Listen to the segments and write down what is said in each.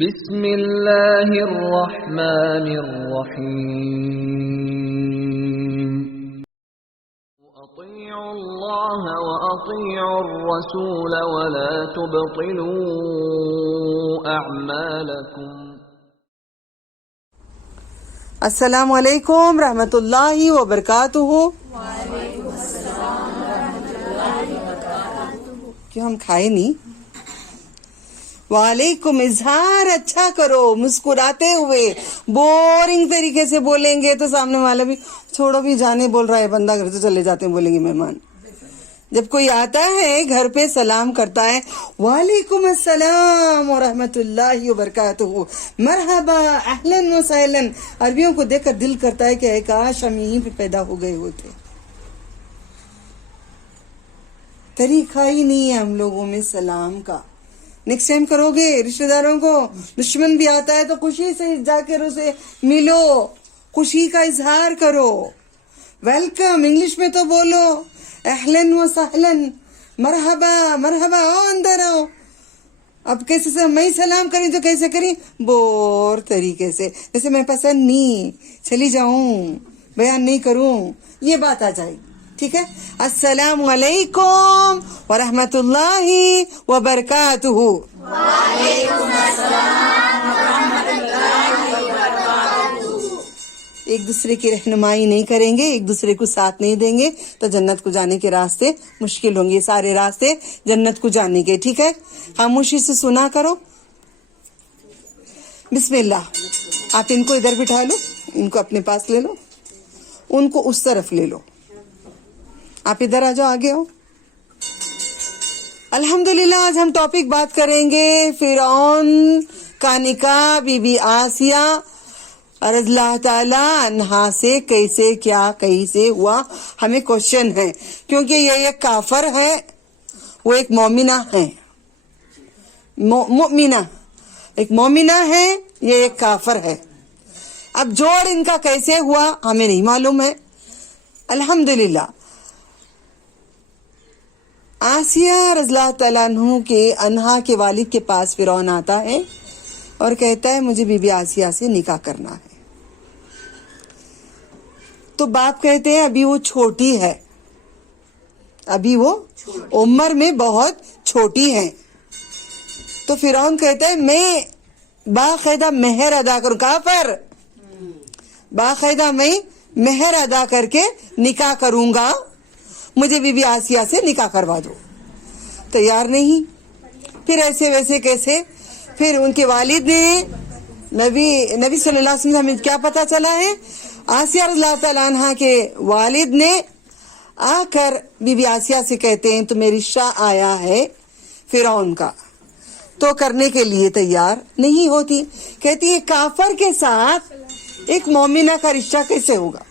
بسم اللہ الرحمن الرحیم اطیعوا اللہ واطیعوا الرسول ولا تبطلوا اعمالکم۔ السلام علیکم رحمۃ اللہ وبرکاتہ۔ وعلیکم السلام ورحمۃ اللہ وبرکاتہ۔ کیوں ہم کھائے نہیں؟ وعلیکم، اظہار اچھا کرو مسکراتے ہوئے، بورنگ طریقے سے بولیں گے تو سامنے والا بھی چھوڑو بھی جانے بول رہا ہے بندہ، گھر سے چلے جاتے ہیں بولیں گے مہمان۔ جب کوئی آتا ہے گھر پہ سلام کرتا ہے وعلیکم السلام ورحمۃ اللہ وبرکاتہ، مرحبا اہلا وسہلا، عربیوں کو دیکھ کر دل کرتا ہے کہ اے کاش ہم یہیں پہ پیدا ہو گئے ہوتے۔ طریقہ ہی نہیں ہے ہم لوگوں میں سلام کا۔ نیکسٹ ٹائم کرو گے رشتہ داروں کو، دشمن بھی آتا ہے تو خوشی سے جا کر اسے ملو، خوشی کا اظہار کرو، ویلکم انگلش میں تو بولو، اہلاً و سہلاً، مرحبا مرحبا، آؤ اندر آؤ۔ اب کیسے سے میں سلام کریں تو کیسے کریں؟ بور طریقے سے، جیسے میں پسند نہیں، چلی جاؤں، بیان نہیں کروں، یہ بات آ جائے گی۔ ٹھیک ہے، السلام علیکم ورحمۃ اللہ وبرکاتہ۔ وعلیکم السلام ورحمۃ اللہ وبرکاتہ۔ ایک دوسرے کی رہنمائی نہیں کریں گے، ایک دوسرے کو ساتھ نہیں دیں گے تو جنت کو جانے کے راستے مشکل ہوں گے، سارے راستے جنت کو جانے کے۔ ٹھیک ہے، خاموشی سے سنا کرو۔ بسم اللہ۔ آپ ان کو ادھر بٹھا لو، ان کو اپنے پاس لے لو، ان کو اس طرف لے لو، آپ ادھر آ جاؤ، آگے ہو۔ الحمدللہ آج ہم ٹاپک بات کریں گے فرعون کا نکاح بی بی آسیہ رضی اللہ تعالی عنہا سے کیسے ہوا۔ ہمیں کوشچن ہے کیونکہ یہ ایک کافر ہے، وہ ایک مومنہ ہے، ایک مومنہ ہے، یہ ایک کافر ہے۔ اب جوڑ ان کا کیسے ہوا ہمیں نہیں معلوم ہے۔ الحمدللہ آسیہ رضی اللہ تعالیٰ عنہا کے والد کے پاس فرعون آتا ہے اور کہتا ہے مجھے بی بی آسیہ سے نکاح کرنا ہے۔ تو باپ کہتے ہیں ابھی وہ چھوٹی ہے، ابھی وہ عمر میں بہت چھوٹی ہے۔ تو فرعون کہتا ہے میں باقاعدہ مہر ادا کروں، کافر باقاعدہ میں مہر ادا کر کے نکاح کروں گا، مجھے بی بی آسیہ سے نکاح کروا دو۔ تیار نہیں، پھر ایسے ویسے کیسے؟ پھر ان کے والد نے نبی صلی اللہ علیہ وسلم ہمیں کیا پتا چلا ہے، آسیہ رضی اللہ تعالیٰ عنہ کے والد نے آ کر بی بی آسیہ سے کہتے ہیں تمہیں رشتہ آیا ہے فرعون کا، تو کرنے کے لیے تیار نہیں ہوتی۔ کہتی ہے کافر کے ساتھ ایک مومنہ کا رشتہ کیسے ہوگا؟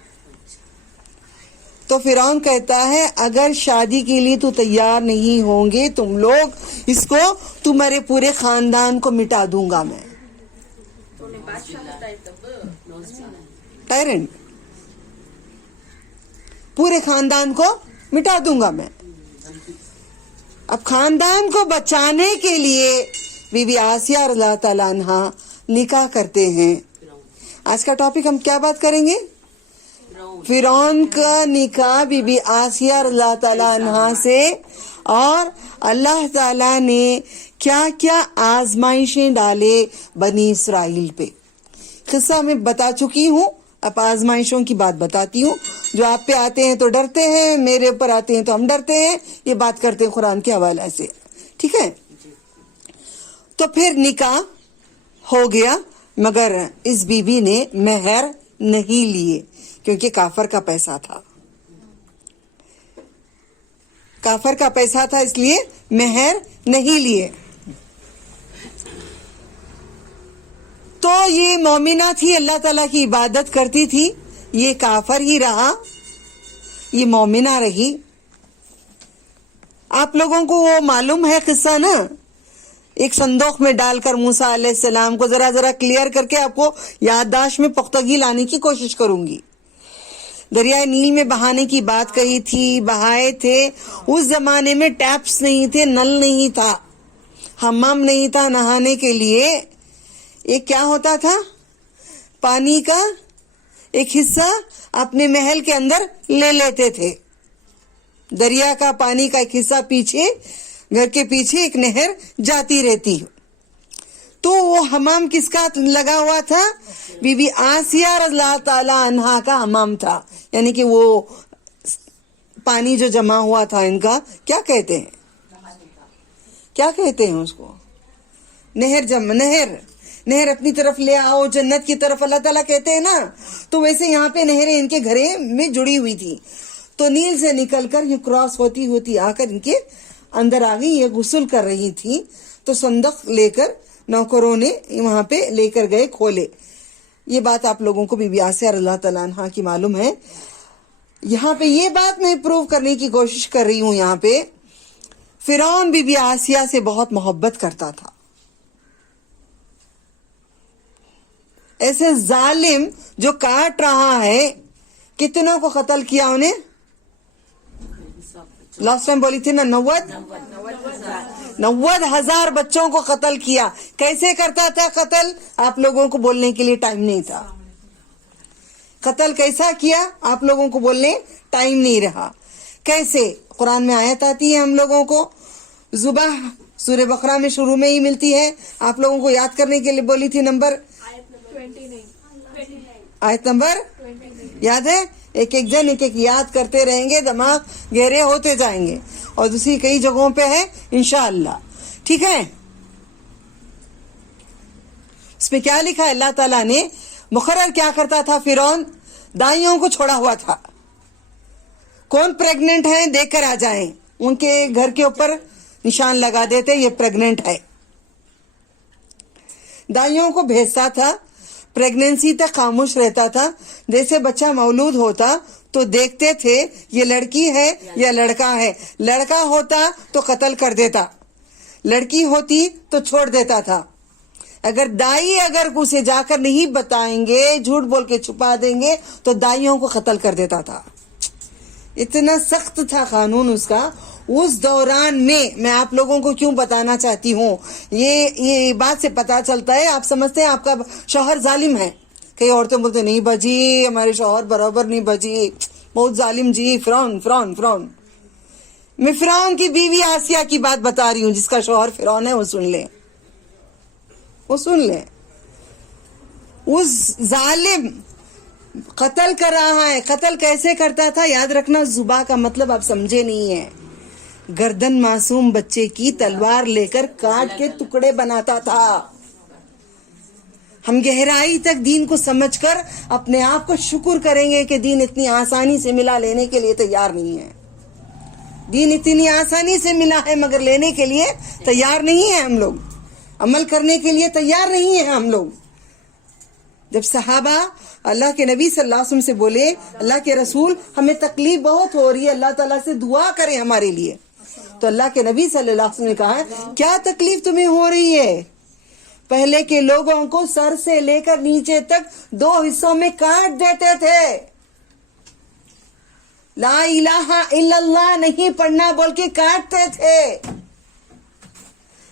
تو فرعون کہتا ہے اگر شادی کے لیے تو تیار نہیں ہوں گے تم لوگ، اس کو تمہارے پورے خاندان کو مٹا دوں گا میں، ٹائرنٹ، پورے خاندان کو مٹا دوں گا میں۔ اب خاندان کو بچانے کے لیے بی بی آسیہ رضی اللہ تعالیٰ عنہ نکاح کرتے ہیں۔ آج کا ٹاپک ہم کیا بات کریں گے؟ فرعون کا نکاح بی بی آسیہ رضی اللہ تعالیٰ عنہ سے، اور اللہ تعالیٰ نے کیا کیا آزمائشیں ڈالے بنی اسرائیل پہ۔ قصہ میں بتا چکی ہوں، اب آزمائشوں کی بات بتاتی ہوں۔ جو آپ پہ آتے ہیں تو ڈرتے ہیں، میرے اوپر آتے ہیں تو ہم ڈرتے ہیں، یہ بات کرتے ہیں قرآن کے حوالے سے۔ ٹھیک ہے، تو پھر نکاح ہو گیا، مگر اس بی بی نے مہر نہیں لیے کیونکہ کافر کا پیسہ تھا، کافر کا پیسہ تھا، اس لیے مہر نہیں لیے۔ تو یہ مومنہ تھی، اللہ تعالیٰ کی عبادت کرتی تھی، یہ کافر ہی رہا، یہ مومنہ رہی۔ آپ لوگوں کو وہ معلوم ہے قصہ نا، ایک صندوق میں ڈال کر موسیٰ علیہ السلام کو ذرا کلیئر کر کے آپ کو یادداشت میں پختگی لانے کی کوشش کروں گی۔ دریائے نیل میں بہانے کی بات کہی تھی، بہائے تھے۔ اس زمانے میں ٹیپس نہیں تھے، نل نہیں تھا، حمام نہیں تھا نہانے کے لیے، ایک کیا ہوتا تھا, پانی کا ایک حصہ اپنے محل کے اندر لے لیتے تھے. دریا کا پانی کا ایک حصہ پیچھے, گھر کے پیچھے ایک نہر جاتی رہتی. تو وہ حمام کس کا لگا ہوا تھا؟ بی بی آسیہ رضی اللہ تعالی عنہا کا حمام تھا. یعنی کہ وہ پانی جو جمع ہوا تھا ان کا, کیا کہتے ہیں, کیا کہتے ہیں اس کو, نہر اپنی طرف لے آؤ جنت کی طرف, اللہ تعالیٰ کہتے ہیں نا. تو ویسے یہاں پہ نہریں ان کے گھرے میں جڑی ہوئی تھی. تو نیل سے نکل کر یہ کراس ہوتی آ کر ان کے اندر آ گئی. یہ غسل کر رہی تھی تو صندوق لے کر نوکروں نے وہاں پہ لے کر گئے, کھولے. یہ بات آپ لوگوں کو بی بی آسیہ رضی اللہ تعالیٰ عنہا کی معلوم ہے. یہاں پہ یہ بات میں پروو کرنے کی کوشش کر رہی ہوں. یہاں پہ فرعون بی بی آسیہ سے بہت محبت کرتا تھا. ایسے ظالم جو کاٹ رہا ہے, کتنوں کو قتل کیا انہیں؟ لاسٹ ٹائم بولی تھی نا 90,000 بچوں کو قتل کیا. کیسے کرتا تھا قتل؟ آپ لوگوں کو بولنے کے لیے ٹائم نہیں تھا. قتل کیسا کیا آپ لوگوں کو بولنے ٹائم نہیں رہا. کیسے؟ قرآن میں آیت آتی ہے ہم لوگوں کو, ذبح سورہ بقرہ میں شروع میں ہی ملتی ہے. آپ لوگوں کو یاد کرنے کے لیے بولی تھی نمبر, آیت نمبر یاد ہے؟ ایک جن ایک یاد کرتے رہیں گے, دماغ گہرے ہوتے جائیں گے. اور دوسری کئی جگہوں پہ ہے انشاءاللہ. ٹھیک ہے, اس میں کیا لکھا ہے؟ اللہ تعالیٰ نے مقرر کیا کرتا تھا فرعون؟ دائیوں کو چھوڑا ہوا تھا. کون پریگننٹ ہے دیکھ کر آ جائیں, ان کے گھر کے اوپر نشان لگا دیتے یہ پریگننٹ ہے. دائیوں کو بھیجتا تھا, پریگننسی تک خاموش رہتا تھا. جیسے بچہ مولود ہوتا تو دیکھتے تھے یہ لڑکی ہے یا لڑکا ہے. لڑکا ہوتا تو قتل کر دیتا, لڑکی ہوتی تو چھوڑ دیتا تھا. اگر دائی اسے جا کر نہیں بتائیں گے, جھوٹ بول کے چھپا دیں گے, تو دائیوں کو قتل کر دیتا تھا. اتنا سخت تھا قانون اس کا. اس دوران میں آپ لوگوں کو کیوں بتانا چاہتی ہوں, یہ بات سے پتا چلتا ہے آپ سمجھتے ہیں آپ کا شوہر ظالم ہے. کئی عورتیں بولتے نہیں بجی ہمارے شوہر برابر نہیں بجی, بہت ظالم جی, فرعون. میں فرعون کی بیوی آسیہ کی بات بتا رہی ہوں, جس کا شوہر فرعون ہے. وہ سن لیں. اس ظالم قتل کر رہا ہے. قتل کیسے کرتا تھا یاد رکھنا. زبا کا مطلب آپ سمجھے نہیں ہے. گردن معصوم بچے کی تلوار لے کر کاٹ کے ٹکڑے بناتا تھا. ہم گہرائی تک دین کو سمجھ کر اپنے آپ کو شکر کریں گے کہ دین اتنی آسانی سے ملا, لینے کے لیے تیار نہیں ہے. دین اتنی آسانی سے ملا ہے مگر لینے کے لیے تیار نہیں ہے ہم لوگ, عمل کرنے کے لیے تیار نہیں ہے ہم لوگ. جب صحابہ اللہ کے نبی صلی اللہ علیہ وسلم سے بولے اللہ کے رسول ہمیں تکلیف بہت ہو رہی ہے, اللہ تعالیٰ سے دعا کریں ہمارے لیے, تو اللہ کے نبی صلی اللہ علیہ وسلم نے کہا کیا تکلیف تمہیں ہو رہی ہے؟ پہلے کے لوگوں کو سر سے لے کر نیچے تک 2 حصوں میں کاٹ دیتے تھے. لا الہ الا اللہ نہیں پڑھنا بول کے کاٹتے تھے.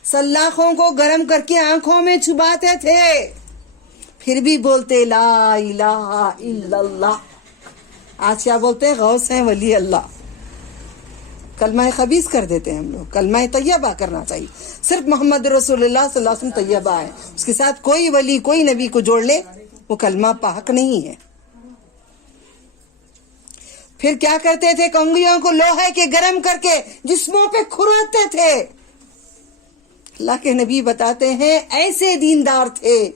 سلاخوں کو گرم کر کے آنکھوں میں چھپاتے تھے, پھر بھی بولتے لا الہ الا اللہ. آج کیا بولتے ہیں؟ غوث ہیں, ولی اللہ. کلمہ خبیث کر دیتے ہیں ہم لوگ. کلمہ طیبہ کرنا چاہیے. صرف محمد رسول اللہ صلی اللہ علیہ وسلم طیبہ ہے, اس کے ساتھ کوئی ولی کوئی نبی کو جوڑ لے وہ کلمہ پاک نہیں ہے. پھر کیا کرتے تھے؟ کنگھیوں کو لوہے کے گرم کر کے جسموں پہ کھراتے تھے. اللہ کے نبی بتاتے ہیں ایسے دیندار تھے.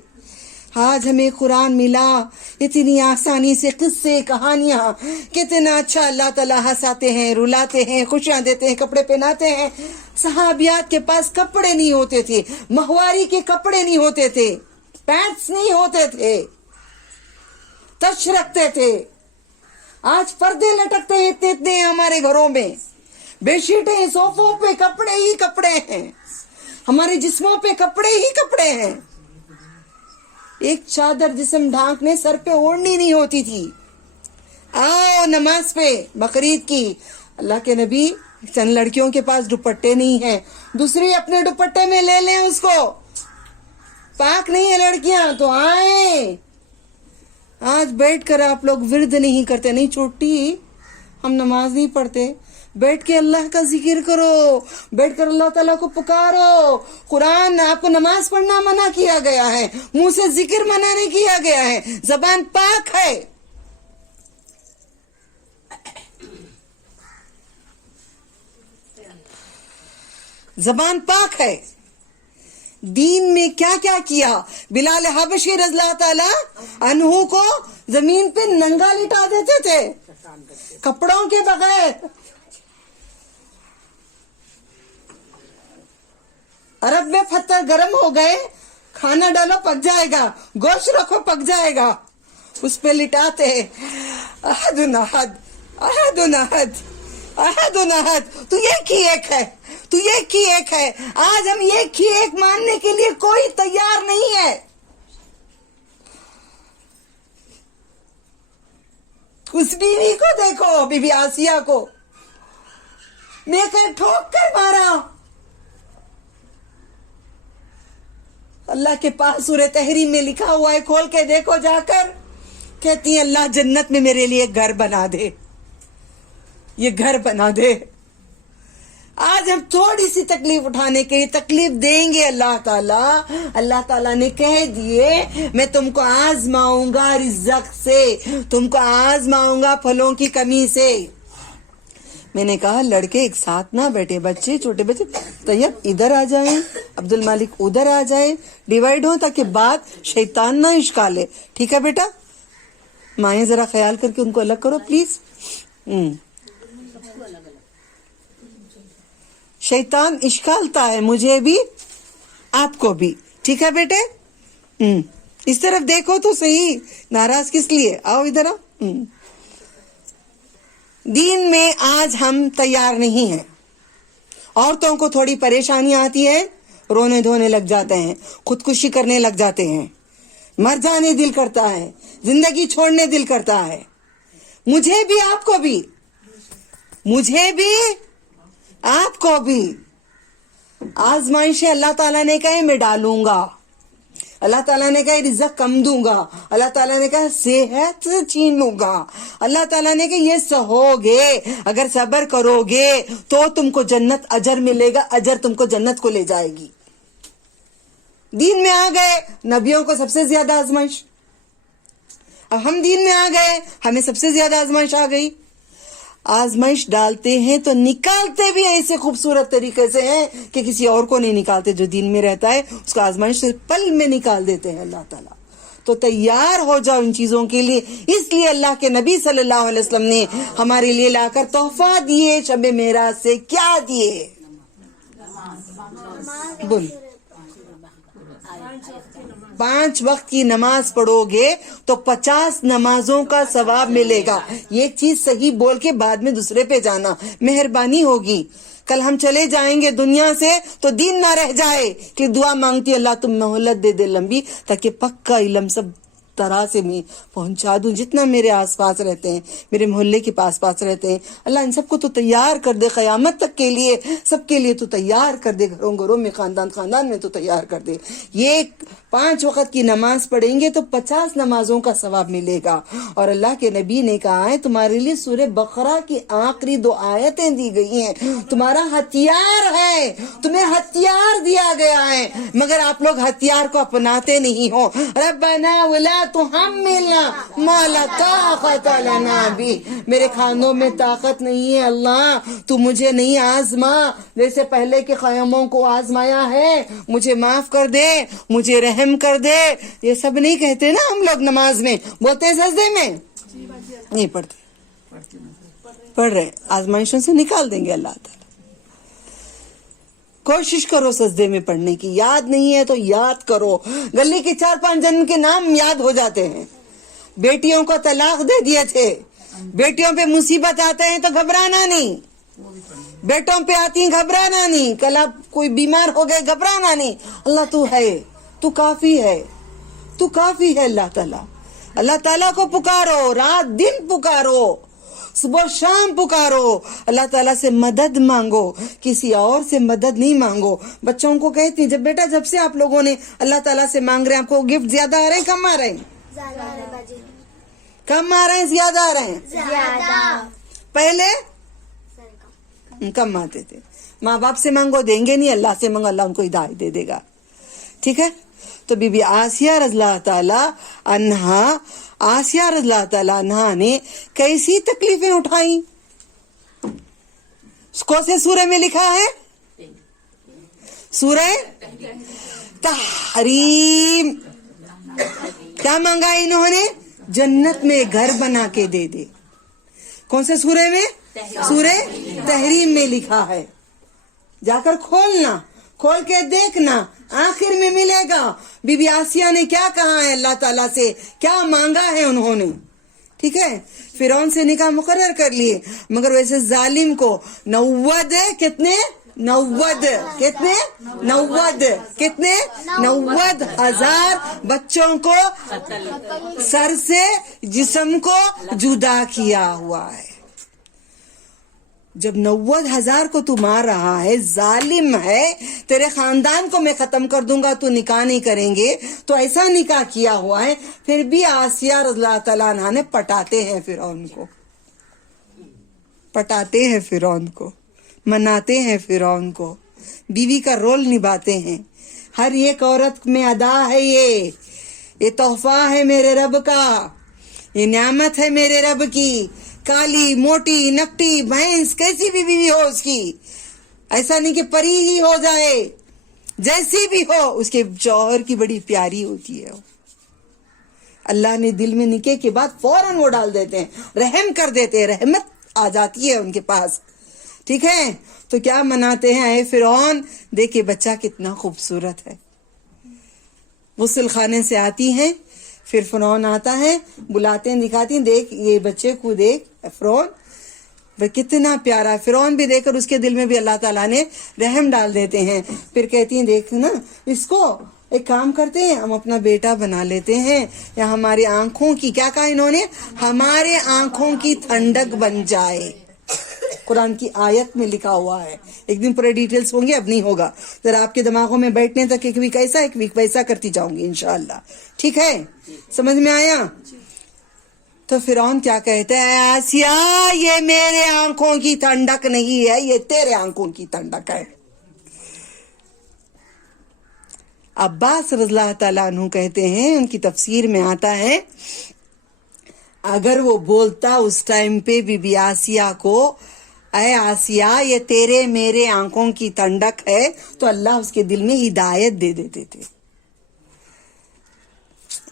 آج ہمیں قرآن ملا اتنی آسانی سے, قصے کہانیاں, کتنا اچھا اللہ تعالیٰ ہنساتے ہیں, رلاتے ہیں, خوشیاں دیتے ہیں, کپڑے پہناتے ہیں. صحابیات کے پاس کپڑے نہیں ہوتے تھے, مہواری کے کپڑے نہیں ہوتے تھے, پینٹس نہیں ہوتے تھے, تش رکھتے تھے. آج پردے لٹکتے ہیں اتنے ہمارے گھروں میں, بیڈ شیٹیں, صوفوں پہ کپڑے ہی کپڑے ہیں, ہمارے جسموں پہ کپڑے ہی کپڑے ہیں. ایک چادر جسم ڈھانکنے, سر پہ اوڑھنی نہیں ہوتی تھی. آؤ نماز پہ بقرعید کی, اللہ کے نبی چند لڑکیوں کے پاس دوپٹے نہیں ہیں, دوسری اپنے دوپٹے میں لے لیں اس کو, پاک نہیں ہے لڑکیاں تو آئیں. آج بیٹھ کر آپ لوگ ورد نہیں کرتے, نہیں چھوٹی ہم نماز نہیں پڑھتے, بیٹھ کے اللہ کا ذکر کرو, بیٹھ کر اللہ تعالیٰ کو پکارو. قرآن آپ کو نماز پڑھنا منع کیا گیا ہے, منہ سے ذکر منع نہیں کیا گیا ہے, زبان پاک ہے. زبان پاک ہے. دین میں کیا کیا کیا. بلال حبشی رضی اللہ تعالی عنہ کو زمین پہ ننگا لٹا دیتے تھے کپڑوں کے بغیر. عرب میں پتھر گرم ہو گئے, کھانا ڈالو پک جائے گا, گوشت رکھو پک جائے گا, اس پہ لٹاتے. احد احد احد احد احد احد, تو ایک ہی ایک ہے, تو ایک ہی ایک ہے. آج ہم ایک ہی ایک ماننے کے لیے کوئی تیار نہیں ہے. اس بیوی کو دیکھو, بی بی آسیہ کو میں کہ ٹھوک کر مارا. اللہ کے پاس سورہ تحریم میں لکھا ہوا ہے, کھول کے دیکھو جا کر. کہتی ہیں اللہ جنت میں میرے لیے گھر بنا دے, یہ گھر بنا دے. آج ہم تھوڑی سی تکلیف اٹھانے کے لیے تکلیف دیں گے اللہ تعالیٰ. اللہ تعالیٰ نے کہہ دیے میں تم کو آزماؤں گا رزق سے, تم کو آزماؤں گا پھلوں کی کمی سے. میں نے کہا لڑکے ایک ساتھ نہ بیٹھے, بچے چھوٹے بچے طیب ادھر آ جائیں, عبد المالک ادھر آ جائیں, ڈیوائیڈ ہوں تاکہ بات شیطان نہ اشکالے. ٹھیک ہے بیٹا, مائیں ذرا خیال کر کے ان کو الگ کرو پلیز. شیطان اشکالتا ہے, مجھے بھی آپ کو بھی. ٹھیک ہے بیٹے, اس طرف دیکھو تو صحیح, ناراض کس لیے, آؤ ادھر آؤ. دین میں آج ہم تیار نہیں ہیں. عورتوں کو تھوڑی پریشانیاں آتی ہے, رونے دھونے لگ جاتے ہیں, خودکشی کرنے لگ جاتے ہیں, مر جانے دل کرتا ہے, زندگی چھوڑنے دل کرتا ہے. مجھے بھی آپ کو بھی, مجھے بھی آپ کو بھی آزمائشیں اللہ تعالیٰ نے کہا میں ڈالوں گا, اللہ تعالیٰ نے کہا رزق کم دوں گا, اللہ تعالیٰ نے کہا صحت چھین لوں گا, اللہ تعالیٰ نے کہا یہ سہو گے, اگر صبر کرو گے تو تم کو جنت اجر ملے گا, اجر تم کو جنت کو لے جائے گی. دین میں آ گئے, نبیوں کو سب سے زیادہ آزمائش. اب ہم دین میں آ گئے, ہمیں سب سے زیادہ آزمائش آ گئی. آزمائش ڈالتے ہیں تو نکالتے بھی ایسے خوبصورت طریقے سے ہیں کہ کسی اور کو نہیں نکالتے. جو دین میں رہتا ہے اس کا آزمائش سے پل میں نکال دیتے ہیں اللہ تعالیٰ. تو تیار ہو جاؤ ان چیزوں کے لیے. اس لیے اللہ کے نبی صلی اللہ علیہ وسلم نے ہمارے لیے لا کر تحفہ دیے شب معراج سے. کیا دیے؟ بول. 5 وقت کی نماز پڑھو گے تو 50 نمازوں کا ثواب ملے گا. ایک چیز صحیح بول کے بعد میں دوسرے پہ جانا, مہربانی ہوگی. کل ہم چلے جائیں گے دنیا سے تو دین نہ رہ جائے کہ دعا مانگتی اللہ تم مہلت دے دے لمبی, تاکہ پکا علم سب طرح سے میں پہنچا دوں. جتنا میرے آس پاس رہتے ہیں, میرے محلے کے پاس پاس رہتے ہیں, اللہ ان سب کو تو تیار کر دے قیامت تک کے لیے, سب کے لیے تو تیار کر دے, گھروں گھروں میں, خاندان خاندان میں تو تیار کر دے. یہ 5 وقت کی نماز پڑھیں گے تو 50 نمازوں کا ثواب ملے گا. اور اللہ کے نبی نے کہا ہے تمہارے لیے سورہ بقرہ کی آخری 2 آیتیں دی گئی ہیں, تمہارا ہتھیار ہے, تمہیں ہتھیار دیا گیا ہے, مگر آپ لوگ ہتھیار کو اپناتے نہیں ہو. ربنا ولا تحملنا ما لا طاقت لنا بھی, میرے کھانوں میں طاقت نہیں ہے اللہ, تو مجھے نہیں آزما جیسے پہلے کے قوموں کو آزمایا ہے, مجھے معاف کر دے, مجھے رحم کر دے. یہ سب نہیں کہتے نا ہم لوگ نماز میں, بولتے ہیں سجدے میں نہیں پڑھتے, پڑھ رہے. آزمائشوں سے نکال دیں گے اللہ تعالیٰ. کوشش کرو سجدے میں پڑھنے کی, یاد نہیں ہے تو یاد کرو. گلی کے 4-5 جن کے نام یاد ہو جاتے ہیں. بیٹیوں کو طلاق دے دیے تھے, بیٹیوں پہ مصیبت آتے ہیں تو گھبرانا نہیں, بیٹوں پہ آتی ہیں گھبرانا نہیں, کل آپ کوئی بیمار ہو گئے گھبرانا نہیں. اللہ تو ہے, تو کافی ہے, تو کافی ہے. اللہ تعالیٰ, اللہ تعالیٰ کو پکارو, رات دن پکارو, صبح شام پکارو, اللہ تعالیٰ سے مدد مانگو, کسی اور سے مدد نہیں مانگو. بچوں کو کہتی جب بیٹا جب سے آپ لوگوں نے اللہ تعالیٰ سے مانگ رہے ہیں, آپ کو گفٹ زیادہ آ رہے ہیں کم آ رہے ہیں؟ کم آ رہے ہیں زیادہ آ رہے ہیں؟ پہلے کم آتے تھے. ماں باپ سے مانگو دیں گے نہیں, اللہ سے مانگو اللہ ان کو ہدایت دے دے گا. ٹھیک ہے. تو بی بی آسیہ رضی اللہ تعالی عنہا نے کیسی تکلیفیں اٹھائیں؟ کون سے سورہ میں لکھا ہے؟ سورہ تحریم. کیا مانگا انہوں نے؟ جنت میں گھر بنا کے دے دے. کون سے سورے میں؟ سورہ تحریم میں لکھا ہے. جا کر کھولنا, کھول کے دیکھنا, آخر میں ملے گا. بی بی آسیہ نے کیا کہا ہے اللہ تعالیٰ سے, کیا مانگا ہے انہوں نے. ٹھیک ہے. فرعون سے نکاح مقرر کر لیے, مگر ویسے ظالم کو 90 کتنے 90,000 بچوں کو سر سے جسم کو جدا کیا ہوا ہے. جب 90,000 کو تو مار رہا ہے, ظالم ہے, تیرے خاندان کو میں ختم کر دوں گا, تو نکاح نہیں کریں گے, تو ایسا نکاح کیا ہوا ہے. پھر بھی آسیہ رضی اللہ تعالیٰ عنہ نے پٹاتے ہیں فرعون کو, پٹاتے ہیں فرعون کو, مناتے ہیں فرعون کو, بیوی کا رول نبھاتے ہیں. ہر ایک عورت میں ادا ہے, یہ تحفہ ہے میرے رب کا, یہ نعمت ہے میرے رب کی. کالی موٹی نکٹی بھینس کیسی بھی بیوی ہو اس کی, ایسا نہیں کہ پری ہی ہو جائے, جیسی بھی ہو اس کے جوہر کی بڑی پیاری ہوتی ہے. اللہ نے دل میں نکاح کے بعد فوراً وہ ڈال دیتے ہیں, رحم کر دیتے ہیں, رحمت آ جاتی ہے ان کے پاس. ٹھیک ہے. تو کیا مناتے ہیں, اے فرعون دیکھے بچہ کتنا خوبصورت ہے. غسل خانے سے آتی ہیں, پھر فرعون آتا ہے, بلاتے ہیں, دکھاتی ہیں, دیکھ یہ بچے کو دیکھ فرعون کتنا پیارا. فرعون بھی دیکھ کر اس کے دل میں بھی اللہ تعالیٰ نے رحم ڈال دیتے ہیں. پھر کہتی ہیں دیکھ نا اس کو, ایک کام کرتے ہیں ہم اپنا بیٹا بنا لیتے ہیں, یا ہماری آنکھوں کی, کیا کہا انہوں نے, ہمارے آنکھوں کی ٹھنڈک بن جائے. قرآن کی آیت میں لکھا ہوا ہے. ایک دن پورے ڈیٹیلز ہوں گے, اب نہیں ہوگا, ذرا آپ کے دماغوں میں بیٹھنے تک ایک ویک ایسا ایک ویک ویسا کرتی جاؤں گی انشاءاللہ. ٹھیک ہے, سمجھ میں آیا؟ تو فرعون کیا کہتا ہے, آسیہ یہ میرے آنکھوں کی ٹھنڈک نہیں ہے, یہ تیرے آنکھوں کی ٹھنڈک ہے. عباس رضی اللہ تعالیٰ عنہ کہتے ہیں, ان کی تفسیر میں آتا ہے, اگر وہ بولتا اس ٹائم پہ بی بی آسیہ کو, اے آسیہ یہ تیرے میرے آنکھوں کی ٹھنڈک ہے, تو اللہ اس کے دل میں ہدایت دے دیتے تھے.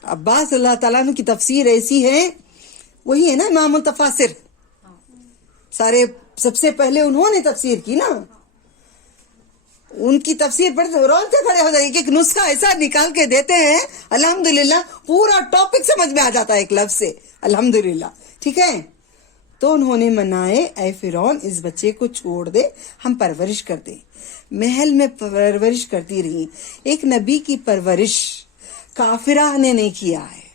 عباس اللہ تعالیٰ عنہ کی تفسیر ایسی ہے, وہی ہے نا امام التفاسر, سارے سب سے پہلے انہوں نے تفسیر کی نا, ان کی تفسیر پڑھتے رول سے کھڑے ہو جائے, ایک نسخہ ایسا نکال کے دیتے ہیں, الحمدللہ پورا ٹاپک سمجھ میں آ جاتا ہے ایک لفظ سے, الحمدللہ. ٹھیک ہے. تو انہوں نے منائے, اے فرعون اس بچے کو چھوڑ دے, ہم پرورش کر دیں. محل میں پرورش کرتی رہی. ایک نبی کی پرورش کافرہ نے نہیں کیا ہے.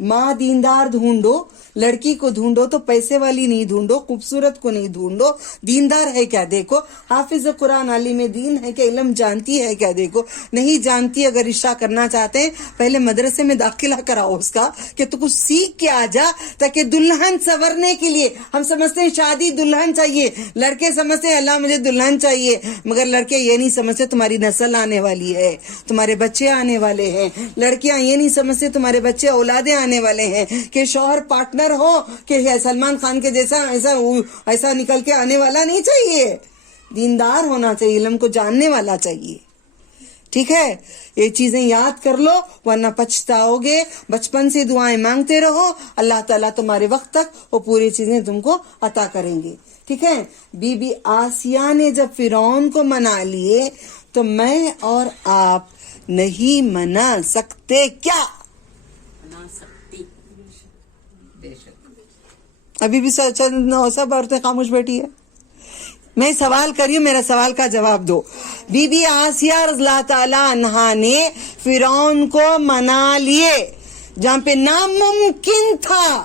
ماں دیندار ڈھونڈو, لڑکی کو ڈھونڈو تو پیسے والی نہیں ڈھونڈو, خوبصورت کو نہیں ڈھونڈو, دیندار ہے کیا دیکھو, حافظ قرآن عالم دین ہے کیا, علم جانتی ہے کیا دیکھو. نہیں جانتی, اگر رشتہ کرنا چاہتے ہیں پہلے مدرسے میں داخلہ کراؤ اس کا, کہ تو کچھ سیکھ کے آ جا, تاکہ دلہن سنورنے کے لیے. ہم سمجھتے ہیں شادی دلہن چاہیے, لڑکے سمجھتے ہیں اللہ مجھے دلہن چاہیے, مگر لڑکے یہ نہیں سمجھتے تمہاری نسل آنے والی ہے, تمہارے بچے آنے والے ہیں. لڑکیاں یہ نہیں سمجھتے تمہارے بچے اولادیں آنے والے ہیں, کہ شوہر پارٹنر ہو کہ سلمان خان کے جیسا ایسا نکل کے آنے والا نہیں چاہیے. دیندار ہونا چاہیے, علم کو جاننے والا چاہیے. ٹھیک ہے. یہ چیزیں یاد کر لو, ورنہ پچھتاؤ گے. بچپن سے دعائیں مانگتے رہو, اللہ تعالیٰ تمہارے وقت تک وہ پوری چیزیں تم کو عطا کریں گے. ٹھیک ہے. بی بی آسیہ نے جب فرعون کو منا لیے, تو میں اور آپ نہیں منا سکتے کیا؟ ابھی بھی سب عورتیں خاموش بیٹھی ہے. میں سوال کر رہی ہوں, میرا سوال کا جواب دو. بی بی آسیہ رضی اللہ تعالی عنہا نے فرعون کو منا لیے جہاں پہ ناممکن تھا,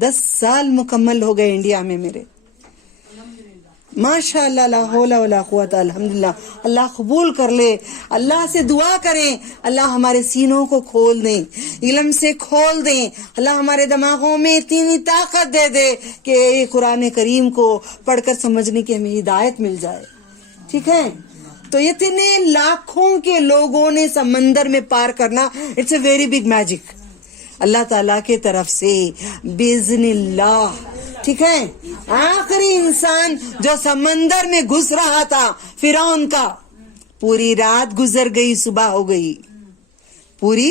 10 سال مکمل ہو گئے انڈیا میں میرے. ماشاء اللہ لا حول ولا قوت الحمدللہ. اللہ قبول کر لے. اللہ سے دعا کریں اللہ ہمارے سینوں کو کھول دیں, علم سے کھول دیں. اللہ ہمارے دماغوں میں اتنی طاقت دے دے کہ قرآن کریم کو پڑھ کر سمجھنے کی ہمیں ہدایت مل جائے. ٹھیک ہے, تو اتنے لاکھوں کے لوگوں نے سمندر میں پار کرنا, it's a very big magic اللہ تعالیٰ کے طرف سے باذن اللہ. ٹھیک ہے, آخری انسان جو سمندر میں گھس رہا تھا فرعون کا, پوری رات گزر گئی صبح ہو گئی, پوری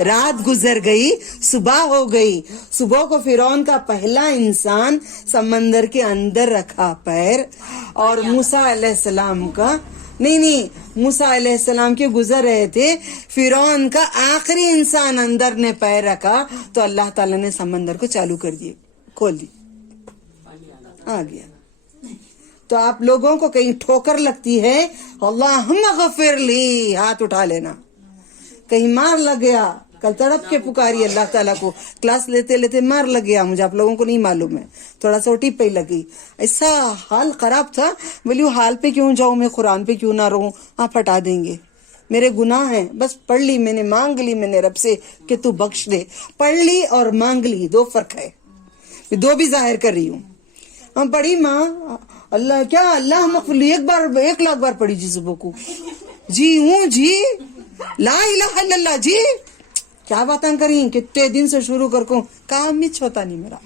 رات گزر گئی صبح ہو گئی. صبح کو فرعون کا پہلا انسان سمندر کے اندر رکھا پیر, اور موسیٰ علیہ السلام کا نہیں موسیٰ علیہ السلام کے گزر رہے تھے, فرعون کا آخری انسان اندر نے پیر رکھا تو اللہ تعالیٰ نے سمندر کو چالو کر دیے, کھول دی, آ گیا. تو آپ لوگوں کو کہیں ٹھوکر لگتی ہے اللہم غفر لی, ہاتھ اٹھا لینا. کہیں مار لگ گیا, کل تڑپ کے پکاری اللہ تعالیٰ کو, کلاس لیتے لیتے مار لگ گیا, مجھے آپ لوگوں کو نہیں معلوم ہے, تھوڑا سا ٹپ پہ لگی, ایسا حال خراب تھا. بولی حال پہ کیوں جاؤں میں, قرآن پہ کیوں نہ رہوں, آپ ہٹا دیں گے, میرے گناہ ہیں, بس پڑھ لی میں نے, مانگ لی میں نے رب سے کہ تو بخش دے. پڑھ لی اور مانگ لی دو فرق ہے, دو بھی ظاہر کر رہی ہوں. ہم پڑھی ماں اللہ کیا اللہ مغفر لی, 1 لاکھ بار پڑھی جی صبح کو, جی ہوں جی لا الہ الا اللہ جی, کیا باتیں کریں, کتنے دن سے شروع کر کو, کام ہی ہوتا نہیں میرا,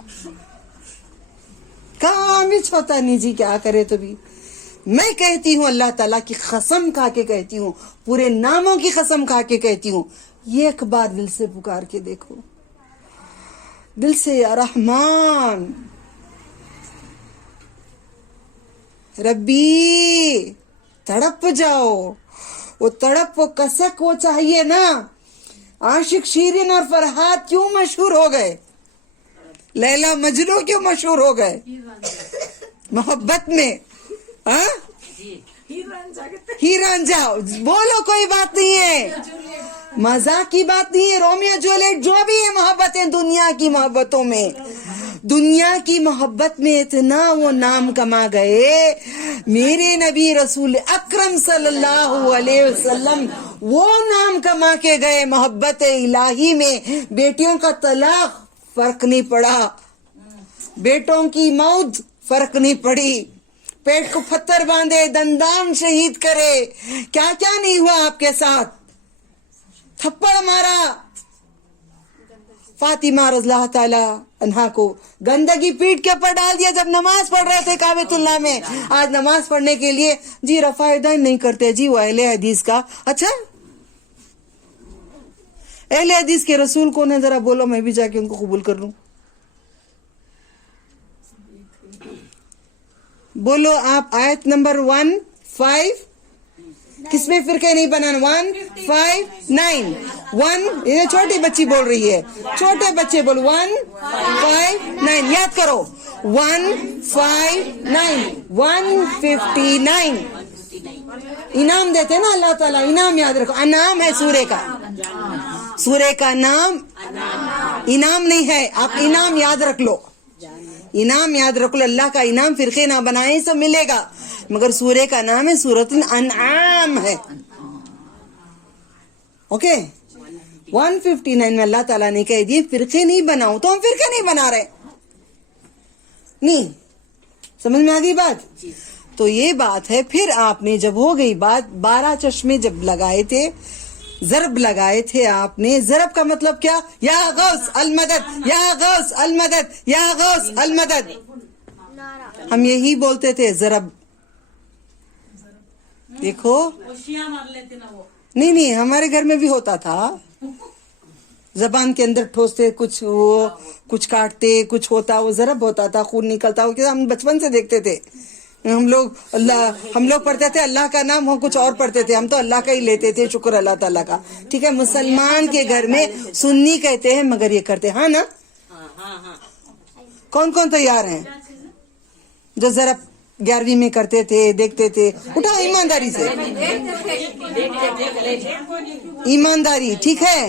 کام ہی ہوتا نہیں جی, کیا کرے. تو بھی میں کہتی ہوں اللہ تعالیٰ کی قسم کھا کے کہتی ہوں, پورے ناموں کی قسم کھا کے کہتی ہوں, یہ ایک بار دل سے پکار کے دیکھو, دل سے, یا رحمان ربی, تڑپ جاؤ. وہ تڑپ وہ کسک وہ چاہیے نا. عاشق شیرین اور فرحات کیوں مشہور ہو گئے, لیلا مجنو کیوں مشہور ہو گئے محبت میں, ہی رانجھا. بولو کوئی بات نہیں ہے, مزاق کی بات نہیں ہے. رومیو جولیٹ جو بھی ہے محبتیں دنیا کی محبتوں میں, دنیا کی محبت میں اتنا وہ نام کما گئے. میرے نبی رسول اکرم صلی اللہ علیہ وسلم وہ نام کما کے گئے محبت الہی میں. بیٹیوں کا طلاق فرق نہیں پڑا, بیٹوں کی موت فرق نہیں پڑی, پیٹ کو پتھر باندھے, دندان شہید کرے, کیا کیا نہیں ہوا آپ کے ساتھ. تھپڑ مارا فاطمہ رضی اللہ تعالی عنہا کو, گندگی پیٹ کے اوپر ڈال دیا جب نماز پڑھ رہے تھے کعبۃ اللہ میں. آج نماز پڑھنے کے لیے جی رفع یدین نہیں کرتے, جی وہ اہل حدیث کا. اچھا اہل حدیث کے رسول کون ہے, ذرا بولو, میں بھی جا کے ان کو قبول کر لوں. بولو آپ. آیت نمبر 1-5 کس میں فرقے نہیں بنانا, 1-5-9 1. یہ چھوٹی بچی بول رہی ہے, چھوٹے بچے بولو 1-5-9, یاد کرو 1-5-9 159. انعام دیتے نا اللہ تعالیٰ, انعام یاد رکھو. انعام ہے سورے کا, سورے کا نام انعام نہیں ہے, آپ انعام یاد رکھ لو, انعام یاد رکھ لو. اللہ کا انعام فرقے نہ بنائے سب ملے گا, مگر سورے کا نام ہے سورۃ الانعام ہے. اوکے 159 میں اللہ تعالیٰ نے کہہ دی فرقے نہیں بناؤ, تو ہم فرقے نہیں بنا رہے. نہیں سمجھ میں آ گئی بات. تو یہ بات ہے. پھر آپ نے جب ہو گئی بات, 12 چشمے جب لگائے تھے, ضرب لگائے تھے آپ نے. ضرب کا مطلب کیا, یا غوث المدد, یا غوث المدد, یا غوث المدد. ہم یہی بولتے تھے ضرب. دیکھو نہیں ہمارے گھر میں بھی ہوتا تھا, زبان کے اندر ٹھوستے, کچھ وہ کچھ کاٹتے, کچھ ہوتا, وہ ضرب ہوتا تھا, خون نکلتا. ہم بچپن سے دیکھتے تھے. ہم لوگ پڑھتے تھے اللہ کا نام, ہم کچھ اور پڑھتے تھے, ہم تو اللہ کا ہی لیتے تھے, شکر اللہ تعالیٰ کا. ٹھیک ہے, مسلمان کے گھر میں سنی کہتے ہیں مگر یہ کرتے, ہاں نا. کون کون تیار ہیں جو ضرب 11ویں میں کرتے تھے, دیکھتے تھے؟ اٹھا ایمانداری سے, ایمانداری. ٹھیک ہے,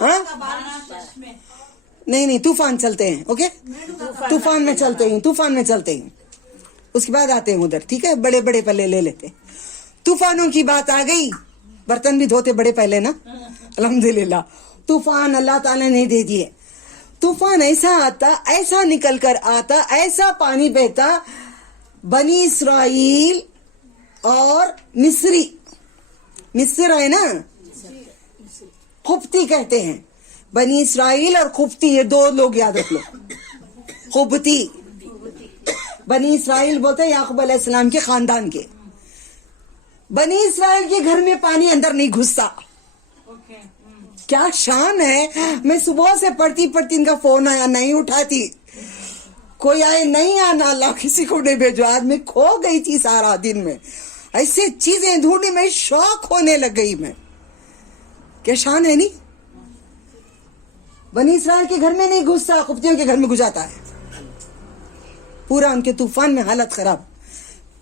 ہاں نہیں طوفان چلتے ہیں. اوکے طوفان میں چلتے ہیں اس کے بعد آتے ہیں ادھر. ٹھیک ہے بڑے بڑے پلے لے لیتے. طوفانوں کی بات آ گئی. برتن بھی دھوتے بڑے پہلے نا الحمدللہ. طوفان اللہ تعالیٰ نے دے دیے. طوفان ایسا آتا, ایسا نکل کر آتا, ایسا پانی بہتا. بنی اسرائیل اور مصر ہے نا, قبطی کہتے ہیں. بنی اسرائیل اور قبطی یہ دو لوگ یاد رکھ لو. قبطی بنی اسرائیل بولتے ہیں یعقوب علیہ السلام کے خاندان کے. بنی اسرائیل کے گھر میں پانی اندر نہیں گھستا. کیا شان ہے. میں صبح سے پڑھتی ان کا فون آیا نہیں اٹھاتی, کوئی آئے نہیں آنا, اللہ کسی کو نہیں بھیجو. آج میں کھو گئی تھی سارا دن میں, ایسے چیزیں ڈھونڈی, میں شوق ہونے لگ گئی. میں کیا شان ہے نہیں. بنی اسرائیل کے گھر میں نہیں گھستا, قبطیوں کے گھر میں گھس جاتا ہے. پورا ان کے طوفان میں حالت خراب.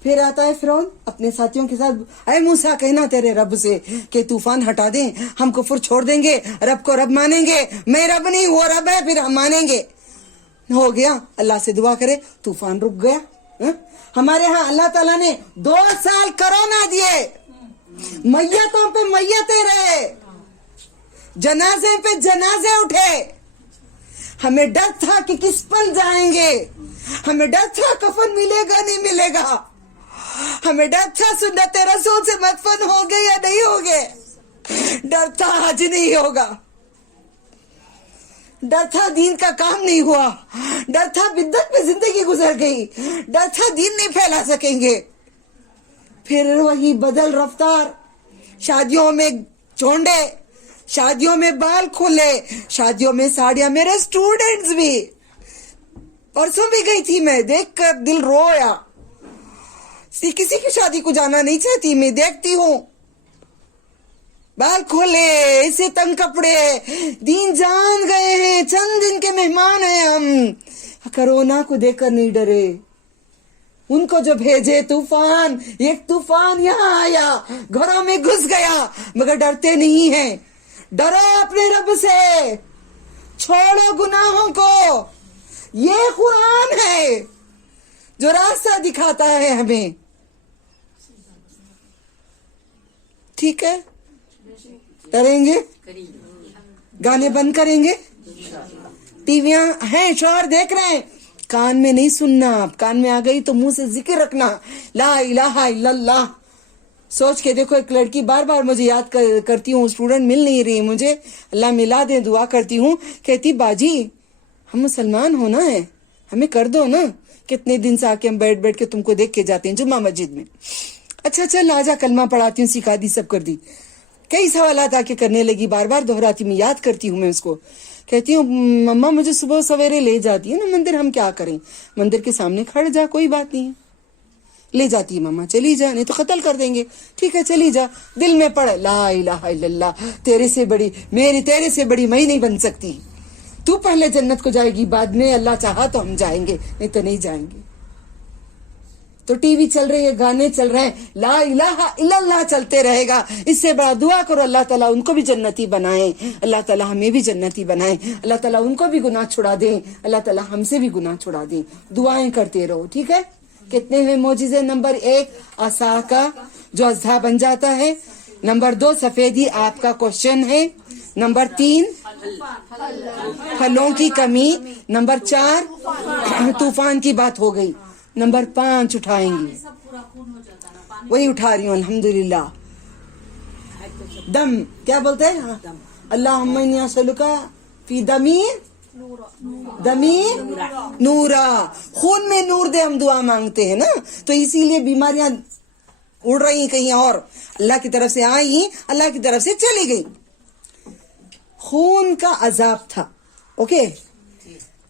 پھر آتا ہے فرعون اپنے ساتھیوں کے ساتھ, اے موسیٰ کہنا تیرے رب سے کہ طوفان ہٹا دیں, ہم کفر چھوڑ دیں گے, رب کو رب مانیں گے. میں رب نہیں وہ رب ہے, پھر ہم مانیں گے. ہو گیا, اللہ سے دعا کرے, طوفان رک گیا. ہمارے ہاں اللہ تعالیٰ نے 2 سال کرونا دیے, میتوں پہ میتیں رہے, جنازے پہ جنازے اٹھے. ہمیں ڈر تھا کہ کس پل جائیں گے, ہمیں ڈر تھا کفن ملے گا نہیں ملے گا, ہمیں ڈر تھا سنت رسول سے مدفن ہو گئے یا نہیں ہو گئے, ڈر تھا حج نہیں ہوگا, ڈر تھا دین کا کام نہیں ہوا, ڈر تھا بدعت میں زندگی گزر گئی, ڈر تھا دین نہیں پھیلا سکیں گے. پھر وہی بدل رفتار, شادیوں میں چونڈے, شادیوں میں بال کھلے, شادیوں میں ساڑیاں. میرے اسٹوڈنٹس بھی, پرسوں بھی گئی تھی میں, دیکھ کر دل رویا. کسی کی شادی کو جانا نہیں چاہتی, میں دیکھتی ہوں بال کھولے, ایسے تنگ کپڑے. دین جان گئے ہیں, چند دن کے مہمان ہیں ہم. کرونا کو دیکھ کر نہیں ڈرے. ان کو جو بھیجے طوفان, ایک طوفان یہاں آیا, گھروں میں گھس گیا, مگر ڈرتے نہیں ہیں. ڈرو اپنے رب سے, چھوڑو گناہوں کو. یہ قرآن ہے جو راستہ دکھاتا ہے ہمیں. ٹھیک ہے, ڈریں گے, گانے بند کریں گے, ٹی ویاں ہیں, شوہر دیکھ رہے ہیں, کان میں نہیں سننا. کان میں آ گئی تو منہ سے ذکر رکھنا, لا الہ الا اللہ. سوچ کے دیکھو, ایک لڑکی بار بار مجھے یاد کرتی ہوں, اسٹوڈنٹ مل نہیں رہی مجھے, اللہ ملا دے, دعا کرتی ہوں. کہتی باجی ہم مسلمان ہونا ہے, ہمیں کر دو نا. کتنے دن سے آ کے ہم بیٹھ کے تم کو دیکھ کے جاتے ہیں جمعہ مسجد میں. اچھا چل آ جا, کلمہ پڑھاتی ہوں, سکھا دی, سب کر دی. کئی سوالات آ کے کرنے لگی, بار بار دہراتی, میں یاد کرتی ہوں. میں اس کو کہتی ہوں مما مجھے صبح سویرے لے جاتی ہے نا مندر, ہم کیا کریں, مندر کے سامنے کھڑ جا, کوئی بات نہیں ہے. لے جاتی ہے مما, چلی جا نہیں تو قتل کر دیں گے. ٹھیک ہے چلی جا, دل میں پڑھ لا الہ الا اللہ, تیرے سے بڑی میں نہیں بن سکتی. تو پہلے جنت کو جائے گی, بعد میں اللہ چاہا تو ہم جائیں گے, نہیں تو نہیں جائیں گے. تو ٹی وی چل رہی ہے, گانے چل رہے ہیں, لا الہ الا اللہ چلتے رہے گا. اس سے بڑا دعا کرو اللہ تعالیٰ ان کو بھی جنتی بنائیں, اللہ تعالیٰ ہمیں بھی جنتی بنائیں, اللہ تعالیٰ ان کو بھی گناہ چھڑا دیں, اللہ تعالیٰ ہم سے بھی گناہ چھڑا دیں. دعائیں کرتے رہو. ٹھیک ہے. کتنے ہیں موجزے؟ نمبر 1 عصا کا جو اژدھا بن جاتا ہے. نمبر 2 سفیدی آپ کا کوشچن ہے. نمبر 3 پھلوں کی کمی. نمبر 4 طوفان کی بات ہو گئی. نمبر 5 اٹھائیں گے, وہی اٹھا رہی ہوں الحمدللہ. دم کیا بولتے ہیں؟ اللہم انی اسألک فی دمی نورا, خون میں نور دے, ہم دعا مانگتے ہیں نا. تو اسی لیے بیماریاں اڑ رہی کہیں اور, اللہ کی طرف سے آئی, اللہ کی طرف سے چلی گئی. خون کا عذاب تھا. اوکے,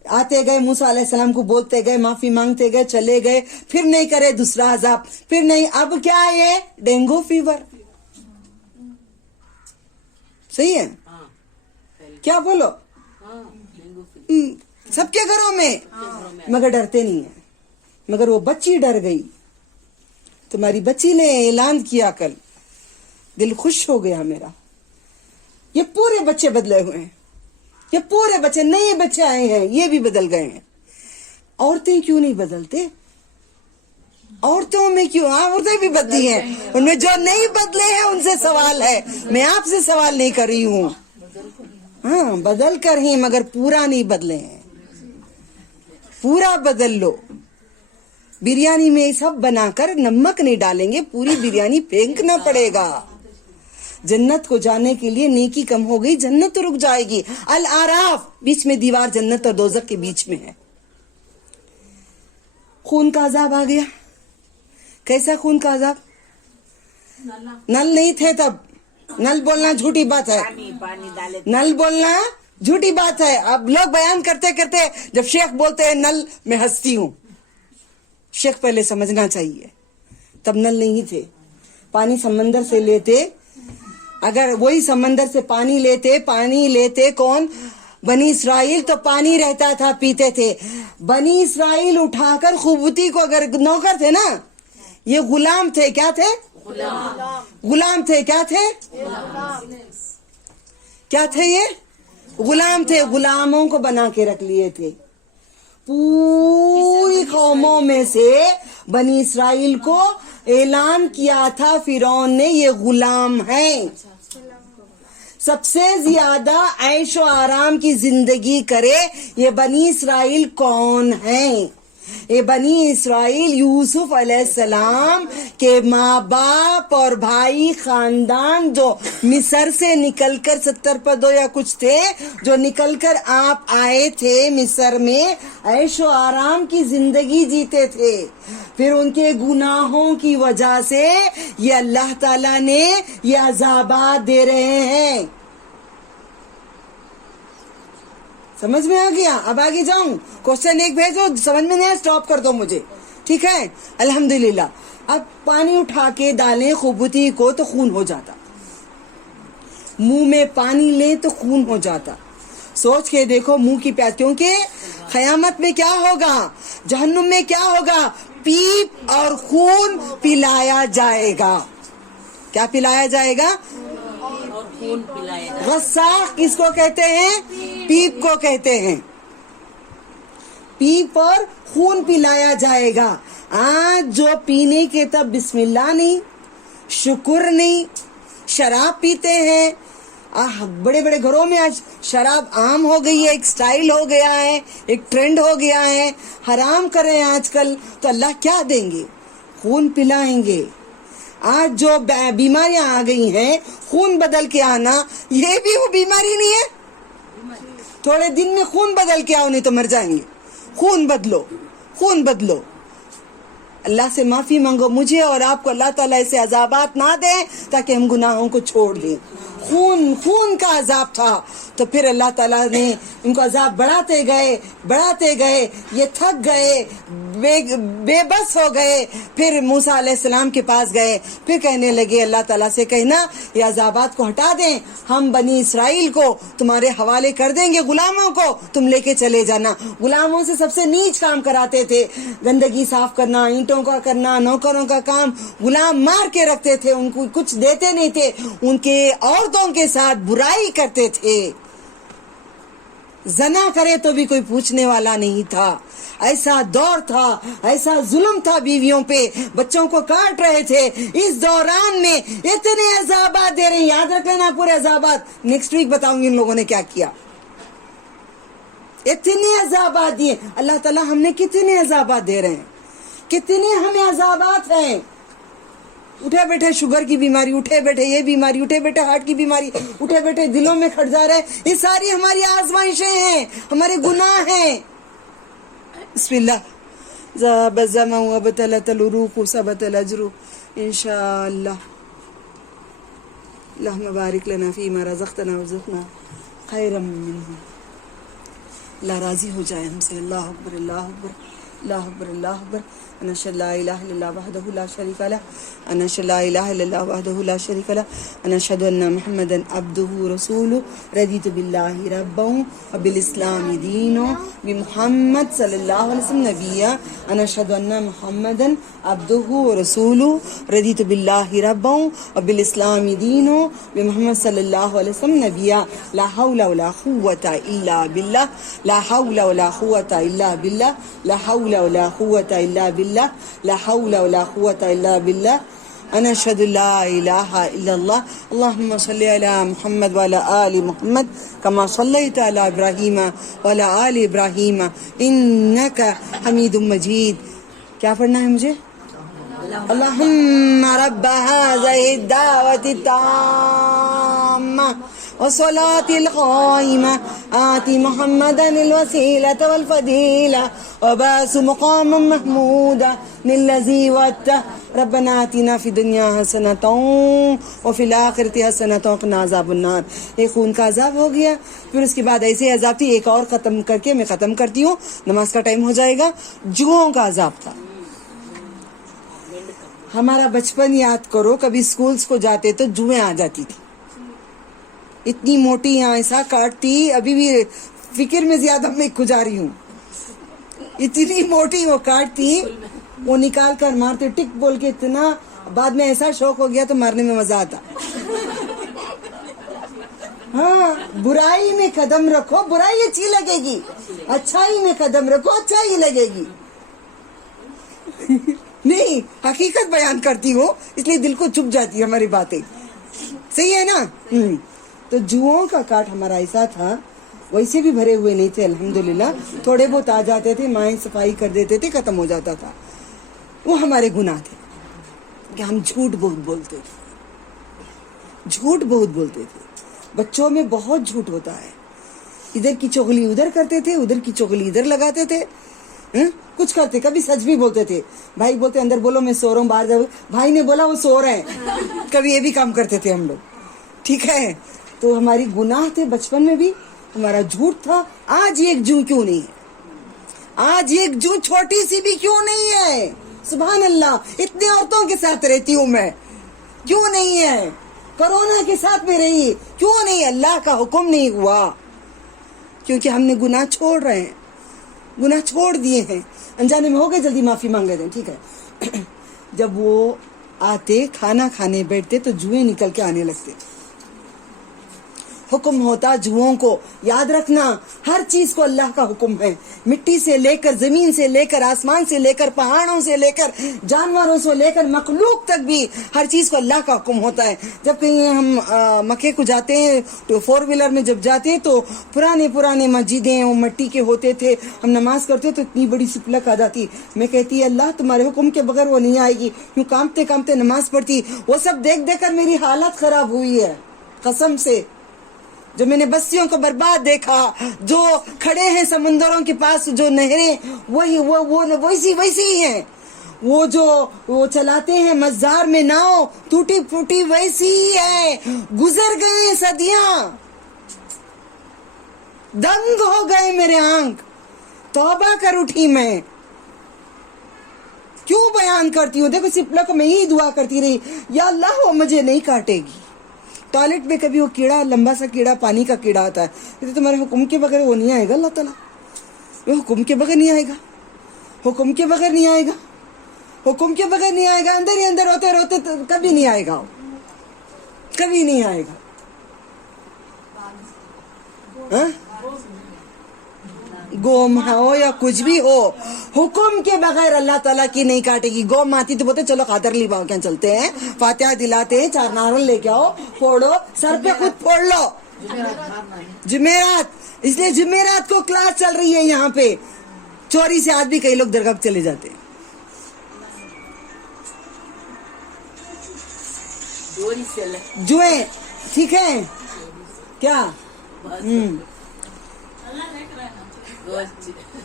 آتے گئے موسیٰ علیہ السلام کو بولتے گئے, معافی مانگتے گئے, چلے گئے, پھر نہیں کرے دوسرا عذاب, پھر نہیں. اب کیا ہے؟ Dengue fever. صحیح ہے کیا بولو؟ سب کے گھروں میں, مگر ڈرتے نہیں ہیں. مگر وہ بچی ڈر گئی. تمہاری بچی نے اعلان کیا کل, دل خوش ہو گیا میرا. یہ پورے بچے بدلے ہوئے ہیں, یہ پورے بچے, نئے بچے آئے ہیں, یہ بھی بدل گئے ہیں. عورتیں کیوں نہیں بدلتے؟ عورتوں میں کیوں؟ عورتیں بھی بدلی ہیں, ان میں جو نہیں بدلے ہیں ان سے سوال ہے, میں آپ سے سوال نہیں کر رہی ہوں. ہاں بدل کر ہی, مگر پورا نہیں بدلے ہیں. پورا بدل لو. بریانی میں سب بنا کر نمک نہیں ڈالیں گے, پوری بریانی پھینکنا پڑے گا. جنت کو جانے کے لیے نیکی کم ہو گئی, جنت تو رک جائے گی. الاعراف, بیچ میں دیوار جنت اور دوزخ کے بیچ میں ہے. خون کا عذاب آ گیا. کیسا خون کا عذاب؟ نل نہیں تھے تب. نل بولنا جھوٹی بات ہے, نل بولنا جھوٹی بات ہے. اب لوگ بیان کرتے کرتے جب شیخ بولتے ہیں نل, میں ہنستی ہوں. شیخ پہلے سمجھنا چاہیے, تب نل نہیں تھے. پانی سمندر سے لیتے, اگر وہی سمندر سے پانی لیتے کون؟ بنی اسرائیل. تو پانی رہتا تھا, پیتے تھے. بنی اسرائیل اٹھا کر خوبوتی کو, اگر نوکر تھے نا, یہ غلام تھے. کیا تھے؟ غلام تھے. کیا تھے؟ کیا تھے؟ یہ غلام تھے. غلاموں کو بنا کے رکھ لیے تھے. پوری قوموں میں سے بنی اسرائیل کو اعلان کیا تھا فرعون نے, یہ غلام ہیں. سب سے زیادہ عیش و آرام کی زندگی کرے یہ بنی اسرائیل کون ہیں؟ یہ بنی اسرائیل یوسف علیہ السلام کے ماں باپ اور بھائی خاندان, جو مصر سے نکل کر 70 پدو یا کچھ تھے, جو نکل کر آپ آئے تھے مصر میں, عیش و آرام کی زندگی جیتے تھے. پھر ان کے گناہوں کی وجہ سے یہ اللہ تعالیٰ نے یہ عذابات دے رہے ہیں. سمجھ میں آ گیا؟ اب آگے جاؤں, کوشچن ایک بھیجو, سمجھ میں نہیں آیا سٹاپ کر دو مجھے, ٹھیک ہے؟ الحمدللہ. اب پانی اٹھا کے ڈالیں خوبوتی کو تو خون ہو جاتا, منہ میں پانی لیں تو خون ہو جاتا. سوچ کے دیکھو منہ کی پیاس, کیونکہ قیامت میں کیا ہوگا, جہنم میں کیا ہوگا, پیپ اور خون پلایا جائے گا. کیا پلایا جائے گا؟ غساق کس کو کہتے ہیں؟ پیپ کو کہتے ہیں. پیپ اور خون پلایا جائے گا. آج جو پینے کے تب بسم اللہ نہیں, شکر نہیں, شراب پیتے ہیں. بڑے بڑے گھروں میں آج شراب عام ہو گئی ہے, ایک سٹائل ہو گیا ہے, ایک ٹرینڈ ہو گیا ہے. حرام کریں آج کل تو اللہ کیا دیں گے؟ خون پلائیں گے. آج جو بیماریاں آ گئی ہیں, خون بدل کے آنا, یہ بھی وہ بیماری نہیں ہے. تھوڑے دن میں خون بدل کے آؤ, نہیں تو مر جائیں گے. خون بدلو, خون بدلو. اللہ سے معافی مانگو, مجھے اور آپ کو اللہ تعالیٰ ایسے عذابات نہ دیں تاکہ ہم گناہوں کو چھوڑ دیں. خون کا عذاب تھا, تو پھر اللہ تعالیٰ نے ان کو عذاب بڑھاتے گئے, یہ تھک گئے, بے بس ہو گئے. پھر موسیٰ علیہ السلام کے پاس گئے, پھر کہنے لگے اللہ تعالیٰ سے کہنا یہ عذابات کو ہٹا دیں, ہم بنی اسرائیل کو تمہارے حوالے کر دیں گے, غلاموں کو تم لے کے چلے جانا. غلاموں سے سب سے نیچ کام کراتے تھے, گندگی صاف کرنا, اینٹوں کا کرنا, نوکروں کا کام. غلام مار کے رکھتے تھے, ان کو کچھ دیتے نہیں تھے, ان کے عورتوں کے ساتھ برائی کرتے تھے. زنا کرے تو بھی کوئی پوچھنے والا نہیں تھا. ایسا دور تھا, ایسا ظلم تھا بیویوں پہ, بچوں کو کاٹ رہے تھے. اس دوران میں اتنے عذابات دے رہے ہیں, یاد رکھ لینا پورے عذابات. نیکسٹ ویک بتاؤں گی ان لوگوں نے کیا کیا. اتنے عذابات دیے اللہ تعالیٰ, ہم نے کتنے عذابات دے رہے ہیں, کتنے ہمیں عذابات ہیں. اٹھے بیٹھے شوگر کی بیماری, اٹھے بیٹھے یہ بیماری, اٹھے بیٹھے ہارٹ کی بیماری, اٹھے بیٹھے دلوں میں کھٹ جا رہے ہیں. یہ ساری ہماری آزمائشیں ہیں, ہمارے گناہ ہیں. بسم اللہ. ذهب الزمن وبتلت العروق وثبت الاجر انشاءاللہ. اللهم بارک لنا فيما رزقتنا وارزقنا خیرا منه. اللہ راضی ہو جائے ہم سے. اللہ اکبر, اللہ اکبر, اللہ اکبر اللہ اکبر أن أشهد لا إله إلا الله وحده لا شريك له أن أشهد لا إله إلا الله وحده لا شريك له أن أشهد أن محمدا عبده ورسوله رضيت بالله ربا وبالإسلام دينا بمحمد صلى الله عليه وسلم نبيا أن أشهد أن محمدا عبده ورسوله رضيت بالله ربا وبالإسلام دينا بمحمد صلى الله عليه وسلم نبيا لا حول ولا قوة إلا بالله لا حول ولا قوة إلا بالله لا حول ولا قوة إلا بالله لا حول ولا قوة إلا بالله أنا أشهد لا إله إلا الله اللهم صل على محمد وعلى آل محمد كما صليت على إبراهيم وعلى آل إبراهيم إنك حميد مجيد. کیا پڑھنا ہے مجھے؟ اللهم رب هذه الدعوة التامة والصلاة القائمة آت محمدا الوسيلة والفضيلة وبعث مقاما محمودا الذي وعدته ربنا آتنا في الدنيا حسنة وفي الآخرة حسنة وقنا عذاب النار. ایک خون کا عذاب ہو گیا. پھر اس کے بعد ایسے عذاب تھی. ایک اور ختم کر کے میں ختم کرتی ہوں, نماز کا ٹائم ہو جائے گا. جوؤں کا عذاب تھا. ہمارا بچپن یاد کرو, کبھی سکولز کو جاتے تو جوئیں آ جاتی تھی, اتنی موٹی یہاں ایسا کاٹتی, ابھی بھی فکر میں زیادہ میں کھجا رہی ہوں, اتنی موٹی وہ کاٹتی, وہ نکال کر مارتے ٹک بول کے. اتنا بعد میں ایسا شوق ہو گیا تو مارنے میں مزہ آتا. ہاں, برائی میں قدم رکھو, برائی اچھی لگے گی, اچھائی میں قدم رکھو, اچھائی لگے گی. نہیں, حقیقت بیان کرتی ہو اس لیے دل کو چپ جاتی ہے ہماری باتیں. صحیح ہے نا. تو جوؤں کا کاٹ ہمارا ایسا تھا, ویسے بھی بھرے ہوئے نہیں تھے الحمدللہ, تھوڑے بہت آ جاتے تھے, مائیں صفائی کر دیتے تھے, ختم ہو جاتا تھا. وہ ہمارے گناہ تھے کہ ہم جھوٹ بہت بولتے تھے, جھوٹ بہت بولتے تھے. بچوں میں بہت جھوٹ ہوتا ہے. ادھر کی چغلی ادھر کرتے تھے, ادھر کی چغلی ادھر لگاتے تھے, کچھ کرتے. کبھی سچ بھی بولتے تھے. بھائی بولتے اندر بولو میں سو رہا ہوں, باہر جاؤ, بھائی نے بولا وہ سو رہے ہیں. کبھی یہ بھی کام کرتے تھے ہم لوگ. ٹھیک ہے, تو ہماری گناہ تھے بچپن میں بھی, ہمارا جھوٹ تھا. آج ایک جوں کیوں نہیں ہے, آج ایک جوں چھوٹی سی بھی کیوں نہیں ہے. سبحان اللہ, اتنے عورتوں کے ساتھ رہتی ہوں میں, کیوں نہیں ہے. کرونا کے ساتھ میں رہی, کیوں نہیں. اللہ کا حکم نہیں ہوا, کیونکہ ہم نے گناہ چھوڑ رہے ہیں, گناہ چھوڑ دیے ہیں. انجانے میں ہو گئے, جلدی معافی مانگ لیتے ہیں. ٹھیک ہے. جب وہ آتے کھانا کھانے بیٹھتے تو جوئیں نکل کے آنے لگتے تھے. حکم ہوتا جوؤں کو. یاد رکھنا, ہر چیز کو اللہ کا حکم ہے. مٹی سے لے کر, زمین سے لے کر, آسمان سے لے کر, پہاڑوں سے لے کر, جانوروں سے لے کر مخلوق تک بھی ہر چیز کو اللہ کا حکم ہوتا ہے. جب کہیں ہم مکے کو جاتے ہیں تو 4 ویلر میں جب جاتے ہیں تو پرانے مسجدیں وہ مٹی کے ہوتے تھے. ہم نماز کرتے تو اتنی بڑی سپلک آ جاتی. میں کہتی اللہ تمہارے حکم کے بغیر وہ نہیں آئے گی. یوں کانپتے کانپتے نماز پڑھتی. وہ سب دیکھ دیکھ کر میری حالت خراب ہوئی ہے قسم سے. جو میں نے بستیوں کو برباد دیکھا, جو کھڑے ہیں سمندروں کے پاس, جو نہریں وہی ویسی ہی ہیں. وہ جو وہ چلاتے ہیں مزار میں ناؤ, ٹوٹی پھوٹی ویسی ہی ہے. گزر گئے صدیاں, دنگ ہو گئے میرے آنکھ. توبہ کر اٹھی میں. کیوں بیان کرتی ہوں؟ دیکھو سپلا کو میں یہی دعا کرتی رہی, یا اللہ وہ مجھے نہیں کاٹے گی. ٹوائلٹ میں کبھی وہ کیڑا, لمبا سا کیڑا, پانی کا کیڑا آتا ہے, تو تمہارے حکم کے بغیر وہ نہیں آئے گا. اللہ تعالیٰ وہ حکم کے بغیر نہیں آئے گا, حکم کے بغیر نہیں آئے گا, حکم کے بغیر نہیں آئے گا. اندر ہی اندر روتے روتے کبھی نہیں آئے گا, کبھی نہیں آئے گا. گوم ہو یا کچھ بھی ہو, حکم کے بغیر اللہ تعالیٰ کی نہیں کاٹے گی. گوم آتی تو بولتے چلو خاطر لیباؤ کیا چلتے ہیں, فاتحہ دلاتے ہیں, 4 نارل لے کے آؤ, پھوڑو, سر پہ خود پھوڑ لو. جمعرات, اس لیے جمعرات کو کلاس چل رہی ہے یہاں پہ. چوری سے آج بھی کئی لوگ درگاہ چلے جاتے ہیں. جوئیں ٹھیک ہے کیا؟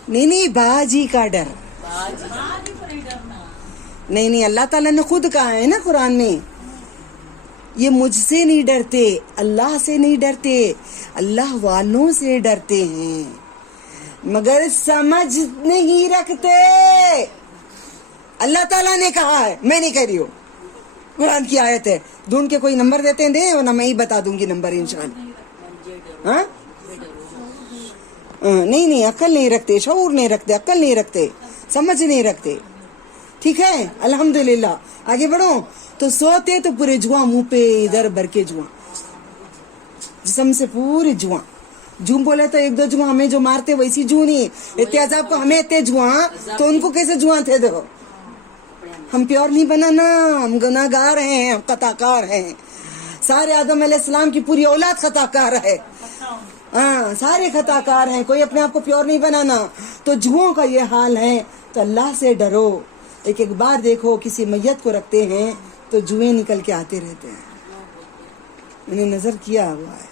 نہیں باجی کا ڈر نہیں, اللہ تعالیٰ نے خود کہا ہے نا قرآن میں, یہ مجھ سے نہیں ڈرتے, اللہ سے نہیں ڈرتے, اللہ والوں سے ڈرتے ہیں. مگر سمجھ نہیں رکھتے. اللہ تعالیٰ نے کہا ہے, میں نہیں کہہ رہی ہوں, قرآن کی آیت ہے. ڈھونڈ کے کوئی نمبر دیتے ہیں دیں, ورنہ میں ہی بتا دوں گی نمبر انشاءاللہ. ہاں نہیں, عقل نہیں رکھتے, شعور نہیں رکھتے, عقل نہیں رکھتے, سمجھ نہیں رکھتے. ٹھیک ہے, الحمدللہ. آگے بڑھو. تو سوتے تو پورے جواں منہ پہ ادھر بھر کے جواں, جسم سے پورے جواں. جوں بولے تو ایک دو جواں ہمیں جو مارتے ویسی جوں نہیں, اتنے عذاب کو ہمیں اتنے جواں, تو ان کو کیسے جواں تھے؟ دیکھو ہم پیور نہیں بنانا, ہم گناہ گار ہیں, ہم خطا کار ہیں. سارے آدم علیہ السلام کی پوری اولاد خطا کار ہے. ہاں, سارے خطا کار ہیں, کوئی اپنے آپ کو پیور نہیں بنانا. تو جوؤں کا یہ حال ہے. تو اللہ سے ڈرو. ایک بار دیکھو کسی میت کو رکھتے ہیں تو جوئیں نکل کے آتے رہتے ہیں. میں نے نظر کیا ہوا ہے,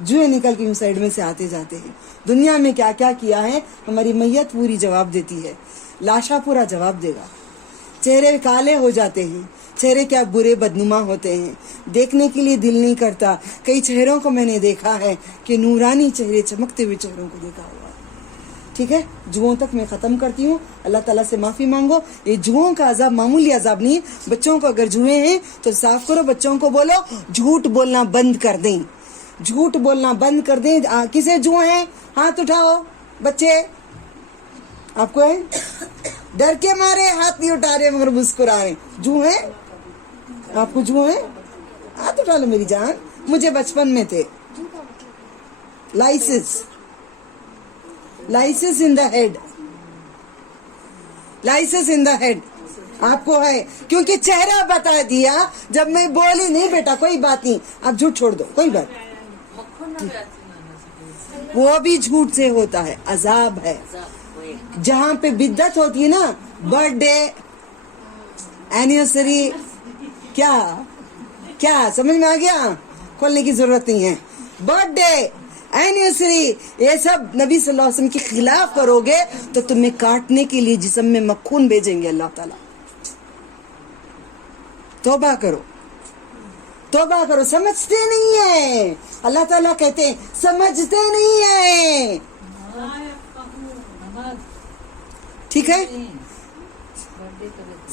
جوئیں نکل کے اس سائڈ میں سے آتے جاتے ہیں. دنیا میں کیا کیا کیا ہے, ہماری میت پوری جواب دیتی ہے, لاشا پورا جواب دے گا. چہرے کالے ہو جاتے ہیں, چہرے کیا برے بدنما ہوتے ہیں, دیکھنے کے لیے دل نہیں کرتا. کئی چہروں کو میں نے دیکھا ہے کہ نورانی چہرے, چمکتے ہوئے چہروں کو دیکھا ہوا ہے. ٹھیک ہے, جوؤں تک میں ختم کرتی ہوں. اللہ تعالیٰ سے معافی مانگو. یہ جوؤں کا عذاب معمولی عذاب نہیں. بچوں کو اگر جوئیں ہیں تو صاف کرو, بچوں کو بولو جھوٹ بولنا بند کر دیں, جھوٹ بولنا بند کر دیں. کسے جوئیں ہیں؟ ہاتھ اٹھاؤ بچے. آپ کو ہے, ڈر کے مارے ہاتھ نہیں اٹھا رہے مگر مسکرا رہے. جو ہیں آپ کو, جو ہیں ہاتھ اٹھا لو میری جان. مجھے بچپن میں تھے lices in the head, lices in the head. آپ کو ہے کیونکہ چہرہ بتا دیا. جب میں بولی نہیں بیٹا کوئی بات نہیں, آپ جھوٹ چھوڑ دو, کوئی بات. وہ بھی جھوٹ سے ہوتا ہے, عذاب ہے. جہاں پہ بدعت ہوتی ہے نا, برتھ ڈے, اینیورسری, کیا سمجھ میں آ گیا؟ کھولنے کی ضرورت نہیں ہے. برتھ ڈے, اینیورسری, یہ سب نبی صلی اللہ علیہ وسلم کے خلاف کرو گے تو تمہیں کاٹنے کے لیے جسم میں مکھون بھیجیں گے اللہ تعالیٰ. توبہ کرو, توبہ کرو. سمجھتے نہیں ہیں, اللہ تعالیٰ کہتے ہیں سمجھتے نہیں ہیں. ٹھیک ہے,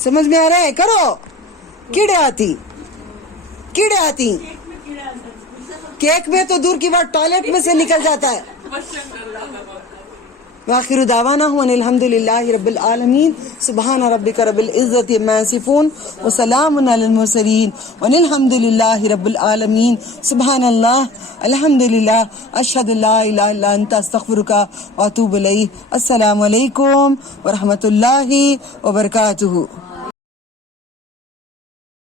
سمجھ میں آ رہا ہے؟ کرو. کیڑے آتی کیک میں تو دور کی بات, ٹوائلٹ میں سے نکل جاتا ہے. وآخر دعوانا ان الحمد للہ رب العالمین. سبحان ربک رب العزت عما یصفون وسلام علی المرسلین والحمد للہ رب العالمین. سبحان اللہ, الحمد للہ, اشہد ان لا الہ الا انت استغفرک واتوب الیک. السلام علیکم ورحمۃ اللہ وبرکاتہ.